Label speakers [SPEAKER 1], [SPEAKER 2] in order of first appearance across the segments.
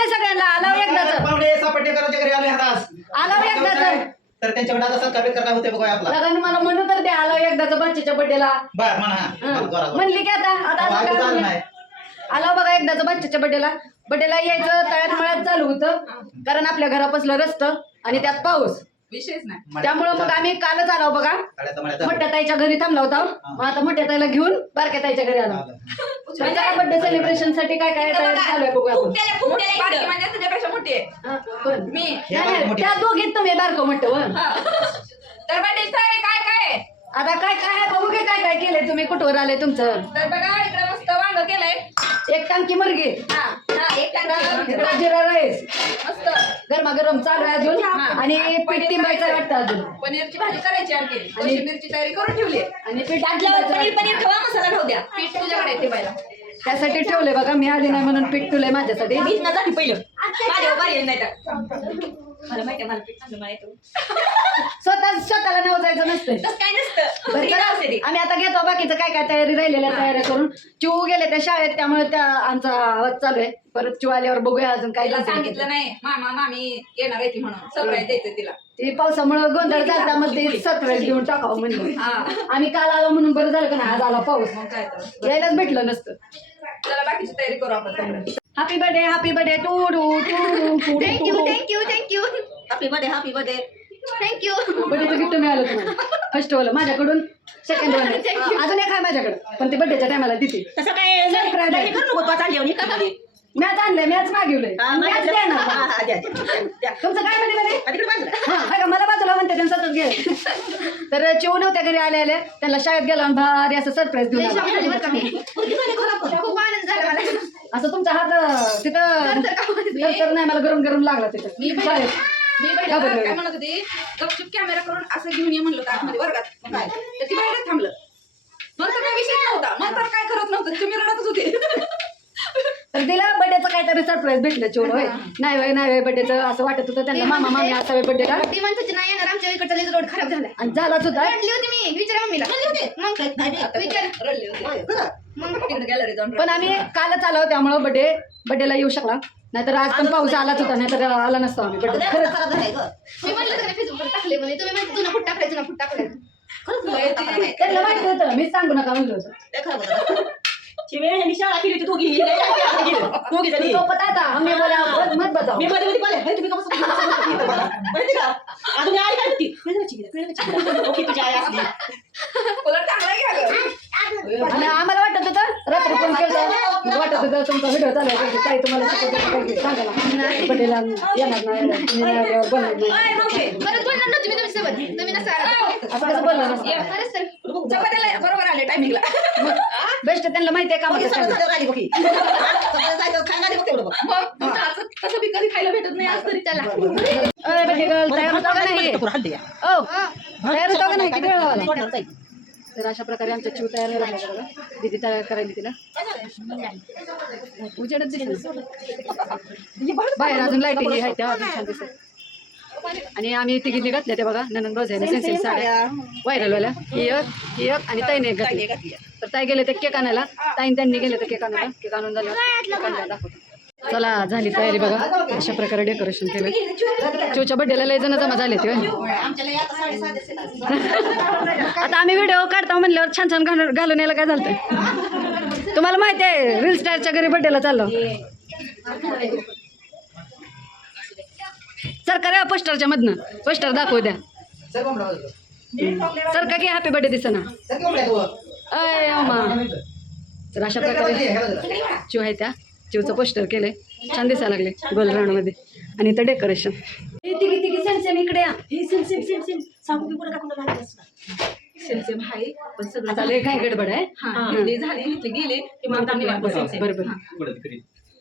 [SPEAKER 1] आहे सगळ्यांना आलाव एकदाच.
[SPEAKER 2] पाहुणे सापटेकरांच्या घरी आलोय हातास
[SPEAKER 1] आलाव एकदाच.
[SPEAKER 2] तर त्यांच्याकडे आता सत्कार बित्कार काय होते बघूया आपला.
[SPEAKER 1] मला म्हणू तर द्या आलाव एकदाच बच्चेच्या बड्डेला
[SPEAKER 2] बर म्हणा.
[SPEAKER 1] म्हणली की आता आता काय?
[SPEAKER 2] नाही.
[SPEAKER 1] आलाव बघा एकदाच बच्चेच्या बड्डेला बड्डेला यायचं तळ्यात मळ्यात चालू होतं. कारण आपल्या घरापासलं रस्तं आणि त्यात पाऊस.
[SPEAKER 3] विषयच नाही.
[SPEAKER 1] त्यामुळं मग आम्ही कालच आलो बघा. मोठ्या ताईच्या घरी थांबला होता. मग आता मोठ्या ताईला घेऊन बारक्या ताईच्या घरी आलो. बर्थडे सेलिब्रेशनसाठी काय काय तयारी चालू आहे बघूया आपण.
[SPEAKER 3] बारकी म्हणजे तुझ्यापेक्षा मोठी. आहे
[SPEAKER 1] हा, कोण?
[SPEAKER 3] मी.
[SPEAKER 2] हे
[SPEAKER 1] नाही,
[SPEAKER 2] बारकं
[SPEAKER 1] नाही,
[SPEAKER 2] मोठी.
[SPEAKER 1] त्या. दोघीत तुम्ही बारको वर.
[SPEAKER 3] हा. तर बड्डे तयारी काय काय? आहे?
[SPEAKER 1] आता काय काय आहे? बघू की काय काय केलंय तुम्ही कुठवर आले तुमचं?
[SPEAKER 3] तर बघा इकडे मस्त वांग केलंय.
[SPEAKER 1] एक टांकी मुलगी.
[SPEAKER 3] हा हा
[SPEAKER 1] जिरा राईस
[SPEAKER 3] मस्त.
[SPEAKER 1] गरमागरम चालू आहे अजून. आणि पीठ टिंबायचं वाटतं अजून.
[SPEAKER 3] पनीरची भाजी करायची आणखी. कोशिंबीरची तयारी करून ठेवली.
[SPEAKER 1] आणि पीठ
[SPEAKER 3] पनीर
[SPEAKER 1] टिंबायचं
[SPEAKER 3] पनीर ठेवा मसाला ठेवू द्या. पीठ तुझ्याकडे येते पहिला
[SPEAKER 1] त्यासाठी ठेवले बघा. मी आली नाही म्हणून पीठ ठेवलंय माझ्यासाठी.
[SPEAKER 3] मीच ना झाली पहिलं. माझ्या बाहेर नाही तर मला माहिती मला पीठ चांगलं माहिती.
[SPEAKER 1] स्वतः स्वतःला नवजायचं नसतं
[SPEAKER 3] तसं काय नसतं.
[SPEAKER 1] बरं,
[SPEAKER 3] घरी
[SPEAKER 1] चला,
[SPEAKER 3] लावते ती.
[SPEAKER 1] आम्ही आता घेतो बाकीचं काय काय तयारी राहिलेल्या तयाऱ्या करून. चिऊ गेले त्या शाळेत त्यामुळे त्या आमचा आवाज चालू आहे. परत चिऊ आल्यावर बघूया अजून काय
[SPEAKER 3] तिला. सांगितलं नाही. मामा मामी येणार आहे ती म्हणून. सरप्राईज द्यायचं तिला.
[SPEAKER 1] ती पावसामुळे गोंधळ झाला मग ते देऊन टाकावं म्हणलं
[SPEAKER 3] हा.
[SPEAKER 1] आम्ही काल आलो म्हणून बरं झालं का नाही आज आला पाऊस.
[SPEAKER 3] मग काय तर.
[SPEAKER 1] यायलाच भेटलं नसतं.
[SPEAKER 3] चला बाकीची तयारी करू आपण. तोपर्यंत.
[SPEAKER 1] Happy birthday happy birthday to to to
[SPEAKER 4] thank you
[SPEAKER 3] thank you thank you happy
[SPEAKER 4] birthday happy birthday thank you
[SPEAKER 1] बर्थडेचं gift मिळालं तुम्हाला. फर्स्ट वाला माझ्याकडून सेकंड वाला अजून एक आहे माझ्याकडे पण ते बर्थडेच्या टायमाला देते.
[SPEAKER 3] तसं काय
[SPEAKER 1] Surprise आहे.
[SPEAKER 3] करू नको हो, नी.
[SPEAKER 1] मॅच आणलंय मॅच मागवलंय. मॅच द्या ना. तुमचं काय म्हणे म्हणे?
[SPEAKER 3] हा,
[SPEAKER 1] बघा मला बाजूला म्हणते त्यांनी सतत घे. तर चिव नव्हत्या घरी आले आले त्यांना शाळेत गेला आणि भारी असं सरप्राईज देऊन आला.
[SPEAKER 4] खूप आनंद झाला मला.
[SPEAKER 1] असं तुमचा हात तिथं नाही मला गरम गरम लागला तिथं.
[SPEAKER 3] मी
[SPEAKER 1] बदललं?
[SPEAKER 3] काय म्हणत होती? गपचूप कॅमेरा करून असं घेऊन ये म्हणलं होतं आतमध्ये वर्गात. काय? तर ती बाहेरच थांबलं. नंतर काय विषय नव्हता. नंतर काय करत नव्हतं. तुम्ही रडतच होते.
[SPEAKER 1] तर तिला बर्थडेचं काहीतरी सरप्राईज भेटलं चिवलं होय. नाही होय नाही होय बर्थडेचं असं वाटत होतं त्यांना. मामा मामी असावे बर्थडेला
[SPEAKER 4] ती म्हणत होती नाही येणार आमच्या इकडचा लईच रोड खराब झालाय.
[SPEAKER 1] आणि झालाच होता
[SPEAKER 4] रडली होती मी विचारा मम्मीला. मग विचार.
[SPEAKER 3] रडले होते.
[SPEAKER 1] पण आम्ही कालच आलो त्यामुळं बर्थडे बर्थडेला येऊ शकला. नाहीतर आज पण पाऊस आलाच होता नाहीतर आला नसतो आम्ही बर्थडे खरंच.
[SPEAKER 4] मी म्हणलं तर फेसबुकवर टाकले म्हणे. तुम्ही माहिती जुना फुट टाकले जुना फुट टाकले
[SPEAKER 1] त्यांना माहिती होतं मीच सांगू नका म्हणलं होतं.
[SPEAKER 3] शाळा केली होती दोघी. दोघी जणी.
[SPEAKER 1] तो पता था हमने बोला मत मत बताओ
[SPEAKER 3] मी मध्ये मध्ये बोलले, "हे तुम्ही कसं कसं कसं कसं केलं मला?" माहिती का अजून आई काय होती? "पिळवायची की, पिळवायची की." ओके तुझी आई असली.
[SPEAKER 1] आणि आम्हाला वाटत होतं रात्री फोन केलं वाटत होतं तुमचा व्हिडिओ चालू आहे. काही तुम्हाला शिकवतो काही सांगायला येणार नाही. तुम्ही नाही आल्यावर नाही.
[SPEAKER 4] बोलणार ना तुम्ही तुमच्यासोबत. तुम्ही नसा
[SPEAKER 1] असं कसं बोलणार नसतं
[SPEAKER 4] खरंच तर.
[SPEAKER 3] चपात्याला बरोबर आले टायमिंगला
[SPEAKER 1] बेस्ट त्यांना माहिती आहे
[SPEAKER 3] मग तसं बी कधी खायला भेटत नाही आज तरी
[SPEAKER 1] तयार होतो का नाही? ओ तयार होतो का नाही? किती वेळ लावला तर अशा प्रकारे आमच्या चिव तयार झाला बघा. दीदी तयार करायला तिला. उजेडच दिसत बाहेर अजून लाईटिंग आहे त्या अजून छान दिसत. आणि आम्ही तिघी घातल्या ते बघा नंदन रोजाने सेन्सिल साड्या. व्हायरल व्हायला ही एक ही एक आणि ताईने एक घातली. तर ताई गेले ते केक आणायला. ताईन त्यांनी गेले तर केक आणायला केक आणून झाल्यावर दाखवतो. चला झाली तयारी बघा. अशा प्रकारे डेकोरेशन केलं चिवच्या बड्डेला लय जण जमा झाले ते आता आम्ही व्हिडिओ काढता म्हणल्यावर छान छान घालून घालून यायला काय झालं तुम्हाला माहिती आहे रील स्टारच्या घरी बड्डेला चाललो. सरकार पोस्टरच्या मधनं. पोस्टर दाखवू द्या. सर का की हॅपी बर्थडे दिसना. अय अम्मा. तर अशा प्रकारे चिव आहे त्या. चिवचं पोस्टर केलंय. छान दिसायला लागले गोल राऊंडमध्ये आणि इथं डेकोरेशन इकडे या.
[SPEAKER 3] Same same same same. सांगू मी पुढे टाकून सेम सेम आहे पण सगळं
[SPEAKER 1] काय गडबड आहे.
[SPEAKER 3] हा. झाली गेले.
[SPEAKER 1] बरोबर.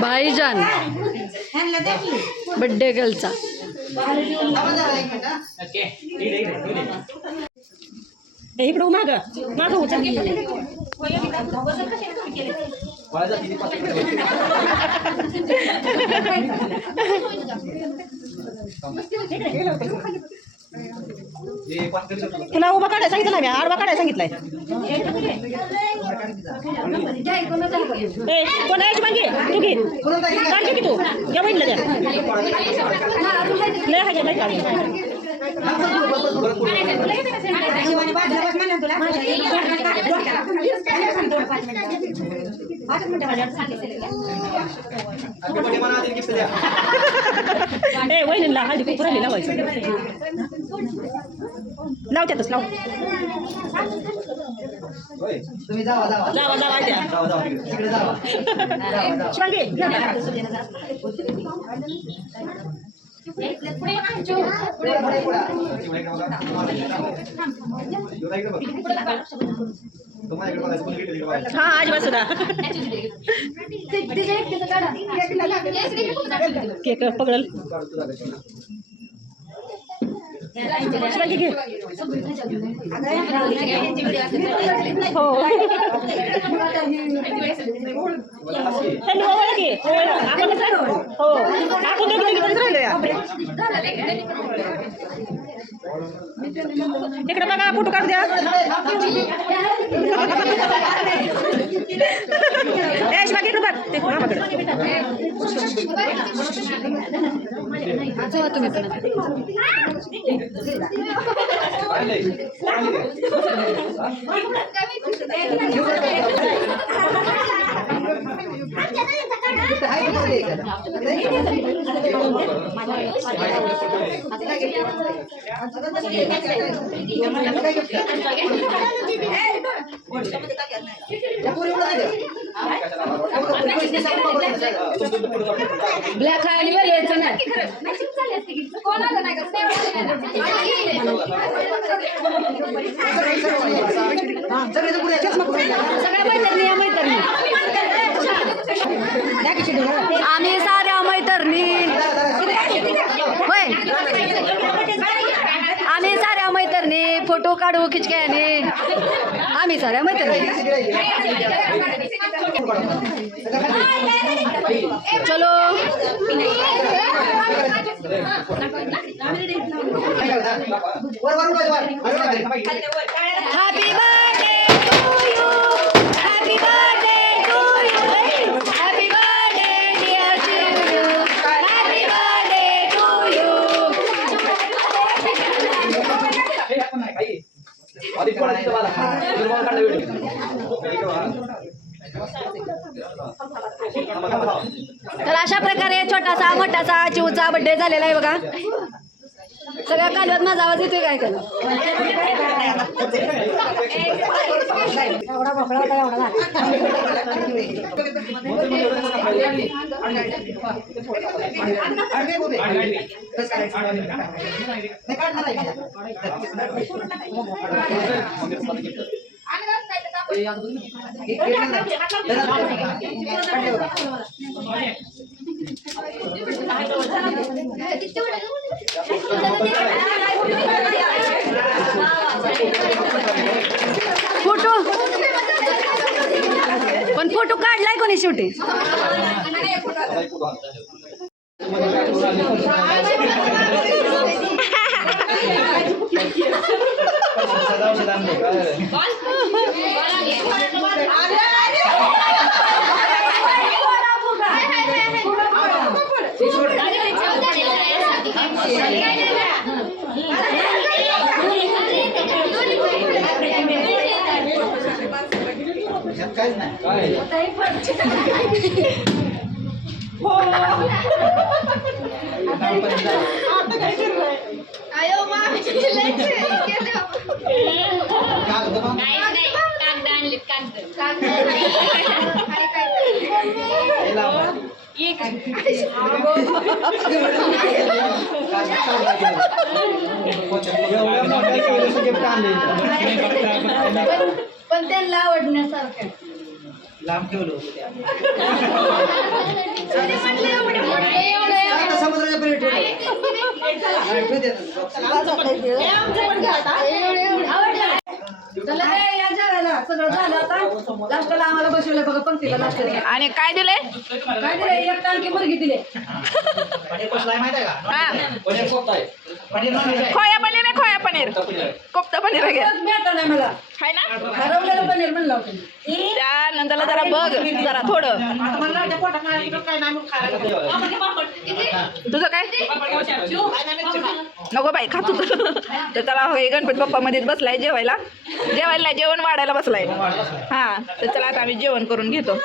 [SPEAKER 3] भाईजान. बड्डे गर्लचा
[SPEAKER 5] इकडं माग माग होता तुला उभा काढायला सांगितलं ना मी. आडवा काढायला सांगितलंय. ए, कोण आहे मागे तू घे. काढते की तू. या बहिणीला द्या. लय हाय बाई काढ ए वहिनीला हळदी कुकू राहिली लावायचं लाव त्यातच लाव
[SPEAKER 2] तुम्ही जावा जावा
[SPEAKER 5] जावा जावा द्या
[SPEAKER 2] जावा जावा तिकडे जावा
[SPEAKER 5] शिवांगी घे आता.
[SPEAKER 2] पुढे पुढे पुढे
[SPEAKER 5] हा आज बसुदा केक पकडल शिवांगी घे हो त्यांनी ओवाळलं की ओवाळलं. आपण कसं? हो आपण दोघी दोघी तसंच राहिलो या इकडे बघा फोटो काढ द्या ए शिवांगी इकडे बघ ते मामाकडे
[SPEAKER 3] जावा तुम्ही पण ब्लॅक आहे आणि यायचं नाही. सगळ्या मैत्रिणी या मैत्रिणी. आम्ही साऱ्या मैत्रिणी. होय. आम्ही साऱ्या मैत्रिणी फोटो काढू खिचक्याने. आम्ही साऱ्या मैत्रिणी. चलो. हॅपी बर्थडे माझा चिवचा बड्डे झालेला आहे बघा. सगळ्या कालव्यात माझा आवाज येतोय काय करा? फोटो. पण फोटो काढलाय कोणी शेवटी?
[SPEAKER 2] काहीच नाही काय होतं मग? हे लांब आहे. एवढ्या मोठ्या केळीचं gift आणलंय.
[SPEAKER 6] पण त्यांना आवडण्यासारखं.
[SPEAKER 2] लांब ठेवलं होतं समुद्राच्या
[SPEAKER 1] चला रे, या जेवायला. सगळं झालं आता. लास्टला आम्हाला बसवलं बघा पंक्तीला लास्टला
[SPEAKER 3] आणि काय दिले?
[SPEAKER 1] काय दिले? एक टाळकी मुलगी दिले.
[SPEAKER 2] पनीर कसलं आहे माहिती आहे का?
[SPEAKER 3] हा.
[SPEAKER 2] पनीर कोफ्ता आहे. पनीर non-veg आहे.
[SPEAKER 3] खोया पनीर आहे खोया पनीर. कोफ्ता पनीर आहे.
[SPEAKER 1] परत भेटलं नाही मला.
[SPEAKER 3] हाय ना?
[SPEAKER 1] हरवलेलं पनीर म्हणलं होतं मी.
[SPEAKER 3] त्यानंतरला जरा बघ जरा थोडं. तुझं काय? नको बाई खा तुझं. तर चला होय गणपती बाप्पा मध्येच बसलाय जेवायला. जेवायला नाही जेवण वाढायला बसलाय. हा तर चला आता आम्ही जेवण करून घेतो.